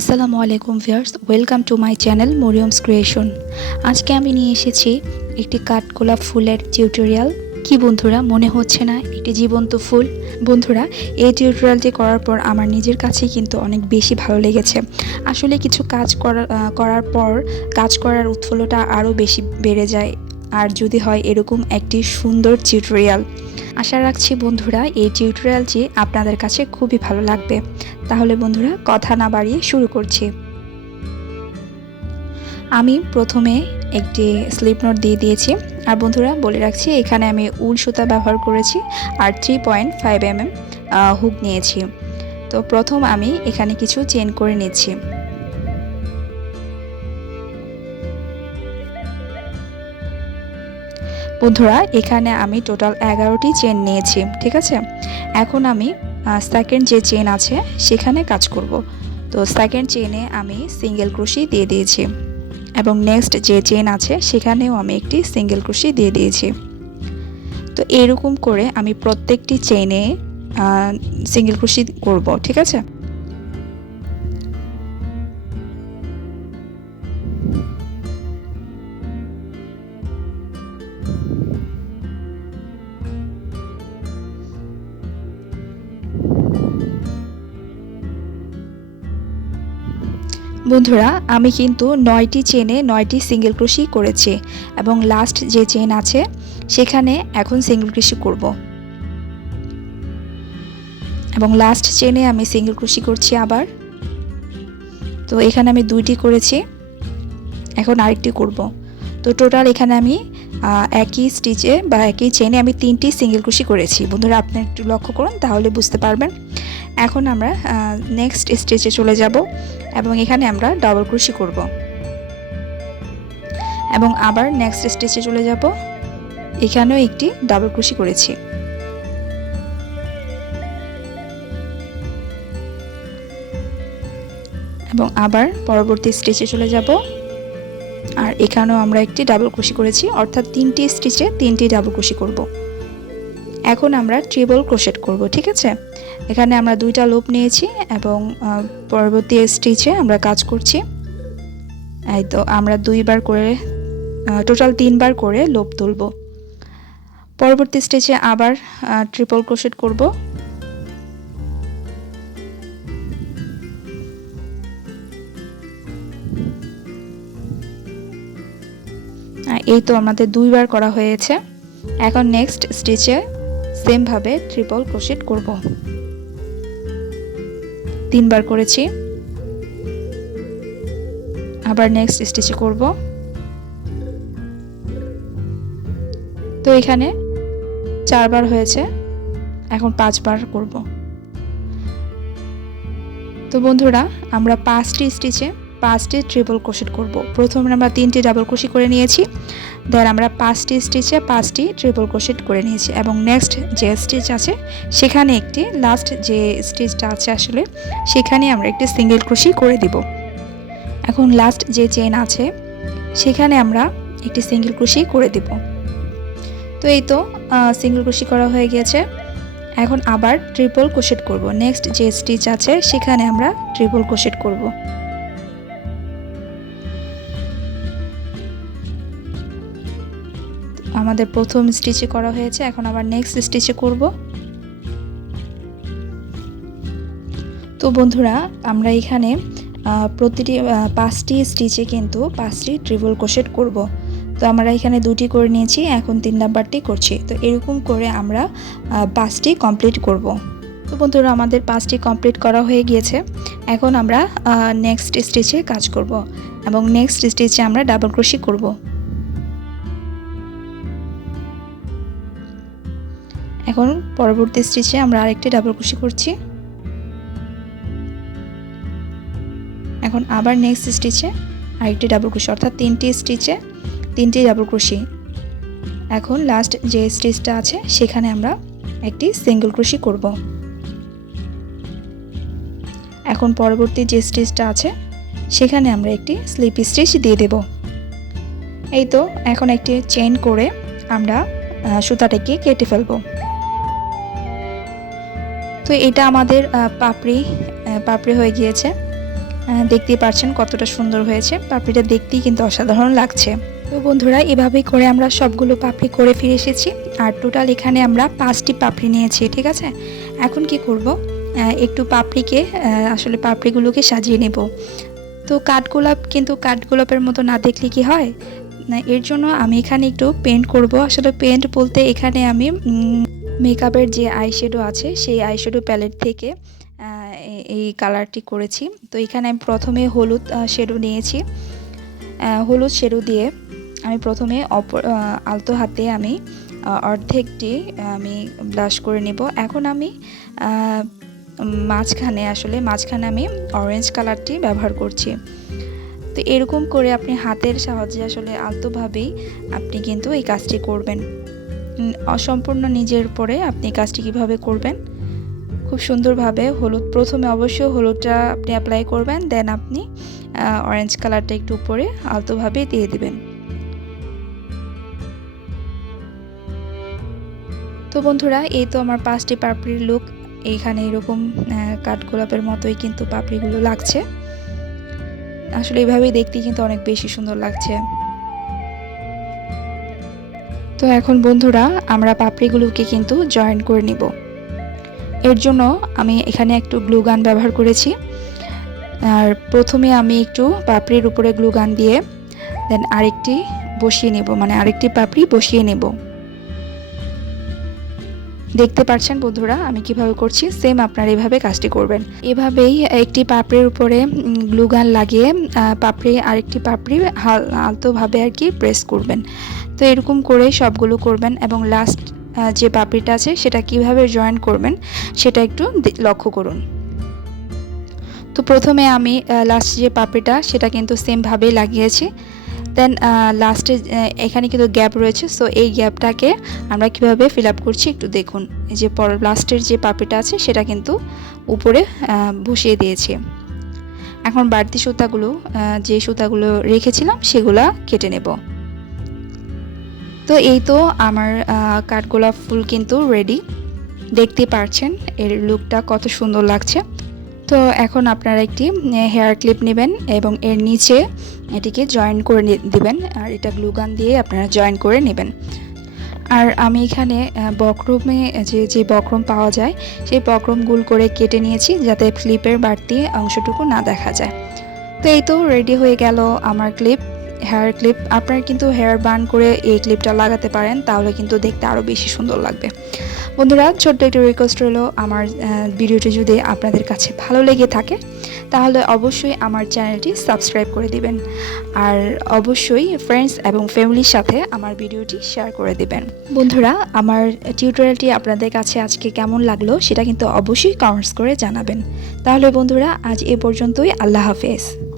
আসসালামু আলাইকুম viewers, welcome to my channel Mariyam's creation. আজকে আমি নিয়ে এসেছি একটি কাঠগোলাপ ফুলের টিউটোরিয়াল। কি বন্ধুরা, মনে হচ্ছে না একটি জীবন্ত ফুল? বন্ধুরা, এই টিউটোরিয়ালটি করার পর আমার নিজের কাছেই কিন্তু অনেক বেশি ভালো লেগেছে। আসলে কিছু কাজ করার করার পর কাজ করার উৎফুল্লটা আরও বেশি বেড়ে যায়। আর যদি হয় এরকম একটি সুন্দর টিউটোরিয়াল আশা রাখছি বন্ধুরা, এই টিউটোরিয়ালটি আপনাদের কাছে খুবই ভালো লাগবে। তাহলে বন্ধুরা, কথা না বাড়িয়ে শুরু করছি। আমি প্রথমে একটি স্লিপ নোট দিয়ে দিয়েছি। আর বন্ধুরা, বলে রাখছি, এখানে আমি উল সুতা ব্যবহার করেছি আর three point five M M hook নিয়েছি। তো প্রথম আমি এখানে কিছু চেন করে নিচ্ছি। বন্ধুরা, এখানে আমি টোটাল এগারোটি চেন নিয়েছি, ঠিক আছে? এখন আমি সেকেন্ড যে চেন আছে, সেখানে কাজ করব। তো সেকেন্ড চেনে আমি সিঙ্গেল ক্রুশি দিয়ে দিয়েছি এবং নেক্সট যে চেন আছে, সেখানেও আমি একটি সিঙ্গেল ক্রুশি দিয়ে দিয়েছি। তো এরকম করে আমি প্রত্যেকটি চেনে সিঙ্গেল ক্রুশি করব, ঠিক আছে? বন্ধুরা, আমি কিন্তু নয়টি চেনে নয়টি সিঙ্গেল ক্রোশি করেছি এবং লাস্ট যে চেন আছে, সেখানে এখন সিঙ্গেল ক্রোশি করব। এবং লাস্ট চেনে আমি সিঙ্গেল ক্রোশি করছি আবার। তো এখানে আমি দুইটি করেছি, এখন আরেকটি করব। তো টোটাল এখানে আমি একই স্টিচে বা একই চেনে আমি তিনটি সিঙ্গেল ক্রোশি করেছি। বন্ধুরা আপনি একটু লক্ষ্য করুন, তাহলে বুঝতে পারবেন। এখন আমরা নেক্সট স্টেজে চলে যাব এবং এখানে আমরা ডাবল ক্রোশি করব। এবং আবার নেক্সট স্টেজে চলে যাব। এখানেও একটি ডাবল ক্রোশি করেছি। এবং আবার পরবর্তী স্টেজে চলে যাব। আর এখানেও আমরা একটি ডাবল ক্রোশি করেছি, অর্থাৎ তিনটি স্টিচে তিনটি ডাবল ক্রোশি করব। এখন আমরা ট্রিবল ক্রোশেট করব, ঠিক আছে? এখানে আমরা দুইটা লোপ নিয়েছি এবং পরবর্তী স্টিচে আমরা কাজ করছি। এই তো, আমরা দুইবার করে টোটাল তিনবার করে লোপ তুলব। পরবর্তী স্টেজে আবার ট্রিপল ক্রোশেট করব। এই তো আমাদের দুইবার করা হয়েছে। এখন নেক্সট স্টিচে সেমভাবে ট্রিপল ক্রোশেট করব। তিনবার করেছি। আবার নেক্সট স্টিচে করব। তো এখানে চারবার হয়েছে, এখন পাঁচবার করব। তো বন্ধুরা, আমরা পাঁচটি স্টিচে পাঁচটি ট্রিপল ক্রোশেট করব। প্রথমে আমরা তিনটি ডাবল ক্রোশি করে নিয়েছি। দেন আমরা পাঁচটি স্টিচে পাঁচটি ট্রিপল ক্রোশেট করে নিয়েছি এবং নেক্সট যে স্টিচ আছে, সেখানে একটি লাস্ট যে স্টিচটা আছে আসলে, সেখানে আমরা একটি সিঙ্গেল ক্রোশি করে দিব। এখন লাস্ট যে চেন আছে, সেখানে আমরা একটি সিঙ্গেল ক্রোশি করে দিব। তো এই তো সিঙ্গেল ক্রোশি করা হয়ে গিয়েছে। এখন আবার ট্রিপল ক্রোশেট করব। নেক্সট যে স্টিচ আছে, সেখানে আমরা ট্রিপল ক্রোশেট করব। আমাদের প্রথম স্টিচে করা হয়েছে, এখন আবার নেক্সট স্টিচে করব। তো বন্ধুরা, আমরা এখানে প্রতিটি পাঁচটি স্টিচে কিন্তু পাঁচটি ট্রিপল ক্রোশেট করব। তো আমরা এখানে দুটি করে নিয়েছি, এখন তিন নাম্বারটি করছি। তো এরকম করে আমরা পাঁচটি কমপ্লিট করব। তো বন্ধুরা, আমাদের পাঁচটি কমপ্লিট করা হয়ে গিয়েছে। এখন আমরা নেক্সট স্টিচে কাজ করব এবং নেক্সট স্টিচে আমরা ডাবল ক্রোশি করব। এখন পরবর্তী স্টিচে আমরা আরেকটি ডাবল কুশি করছি। এখন আবার নেক্সট স্টিচে আরেকটি ডাবল ক্রোশি অর্থাৎ তিনটি স্টিচে তিনটি ডাবল কুশি। এখন লাস্ট যে স্টিচটা আছে, সেখানে আমরা একটি সিঙ্গেল ক্রোশি করব। এখন পরবর্তী যে স্টিচটা আছে, সেখানে আমরা একটি স্লিপ স্টিচ দিয়ে দেব। এই তো, এখন একটি চেন করে আমরা সুতাটাকে কেটে ফেলব। তো এটা আমাদের পাপড়ি পাপড়ি হয়ে গিয়েছে। দেখতেই পাচ্ছেন কতটা সুন্দর হয়েছে। পাপড়িটা দেখতেই কিন্তু অসাধারণ লাগছে। তো বন্ধুরা, এভাবেই করে আমরা সবগুলো পাপড়ি করে ফিরে এসেছি। আর টোটাল এখানে আমরা পাঁচটি পাপড়ি নিয়েছি, ঠিক আছে? এখন কি করব? একটু পাপড়িকে আসলে পাপড়িগুলোকে সাজিয়ে নেব। তো কাঠগোলাপ কিন্তু কাঠগোলাপের মতো না দেখলে কি হয়? এর জন্য আমি এখানে একটু পেন্ট করব। আসলে পেন্ট বলতে এখানে আমি মেকআপের যে আইশ্যাডো আছে, সেই আইশ্যাডো প্যালেট থেকে এই কালারটি করেছি। তো এখানে আমি প্রথমে হলুদ শেডো নিয়েছি। হলুদ শেডো দিয়ে আমি প্রথমে অপর আলতো হাতে আমি অর্ধেকটি আমি ব্লাশ করে নেব। এখন আমি মাঝখানে আসলে, মাঝখানে আমি অরেঞ্জ কালারটি ব্যবহার করছি। তো এরকম করে আপনি হাতের সাহায্যে আসলে আলতোভাবেই আপনি কিন্তু এই কাজটি করবেন। অসম্পূর্ণ নিজের উপরে আপনি কাজটি কীভাবে করবেন? খুব সুন্দরভাবে হলুদ প্রথমে অবশ্যই হলুদটা আপনি অ্যাপ্লাই করবেন দেন আপনি অরেঞ্জ কালারটা একটু উপরে আলতোভাবে দিয়ে দিবেন। তো বন্ধুরা, এই তো আমার পাঁচটি পাপড়ির লুক এইখানে এরকম কাঠগোলাপের মতোই কিন্তু পাপড়িগুলো লাগছে। আসলে এইভাবেই দেখতে কিন্তু অনেক বেশি সুন্দর লাগছে। তো এখন বন্ধুরা, আমরা পাপড়িগুলোকে কিন্তু জয়েন করে নিব। এর জন্য আমি এখানে একটু গ্লু গান ব্যবহার করেছি। আর প্রথমে আমি একটু পাপড়ির উপরে গ্লু গান দিয়ে দেন আরেকটি বসিয়ে নেব মানে আরেকটি পাপড়ি বসিয়ে নেব। দেখতে পাচ্ছেন বন্ধুরা, আমি কীভাবে করছি? সেম আপনারা এভাবে কাজটি করবেন। এভাবেই একটি পাপড়ির উপরে গ্লু গান লাগিয়ে পাপড়ি, আরেকটি পাপড়ি হাল, আলতোভাবে আর কি প্রেস করবেন। তো এরকম করে সবগুলো করবেন এবং লাস্ট যে পাপড়িটা আছে, সেটা কীভাবে জয়েন করবেন, সেটা একটু লক্ষ্য করুন। তো প্রথমে আমি লাস্ট যে পাপড়িটা, সেটা কিন্তু সেমভাবেই লাগিয়েছি। দেন লাস্টে এখানে কিন্তু গ্যাপ রয়েছে সো এই গ্যাপটাকে আমরা কীভাবে ফিল আপ করছি একটু দেখুন। এই যে পর লাস্টের যে পাপড়িটা আছে, সেটা কিন্তু উপরে বসিয়ে দিয়েছি। এখন বাড়তি সুতাগুলো যে সুতাগুলো রেখেছিলাম, সেগুলা কেটে নেব। তো এই তো আমার কাঠগোলাপ ফুল কিন্তু রেডি দেখতে পারছেন, এর লুকটা কত সুন্দর লাগছে। তো এখন আপনারা একটি হেয়ার ক্লিপ নেবেন এবং এর নিচে এটিকে জয়েন করে দিবেন। আর এটা গ্লুগান দিয়ে আপনারা জয়েন করে নেবেন। আর আমি এখানে বক্রমে যে যে বক্রম পাওয়া যায়, সেই বক্রম গুল করে কেটে নিয়েছি যাতে ক্লিপের বাড়তি অংশটুকু না দেখা যায়। তো এই তো রেডি হয়ে গেল আমার ক্লিপ হেয়ার ক্লিপ আপনারা কিন্তু হেয়ার বান করে এই ক্লিপটা লাগাতে পারেন, তাহলে কিন্তু দেখতে আরও বেশি সুন্দর লাগবে। বন্ধুরা, ছোট্ট একটু রিকোয়েস্ট রইল, আমার ভিডিওটি যদি আপনাদের কাছে ভালো লেগে থাকে, তাহলে অবশ্যই আমার চ্যানেলটি সাবস্ক্রাইব করে দিবেন। আর অবশ্যই ফ্রেন্ডস এবং ফ্যামিলির সাথে আমার ভিডিওটি শেয়ার করে দিবেন। বন্ধুরা, আমার টিউটোরিয়ালটি আপনাদের কাছে আজকে কেমন লাগল, সেটা কিন্তু অবশ্যই কমেন্টস করে জানাবেন। তাহলে বন্ধুরা, আজ এ পর্যন্তই, আল্লাহ হাফেজ।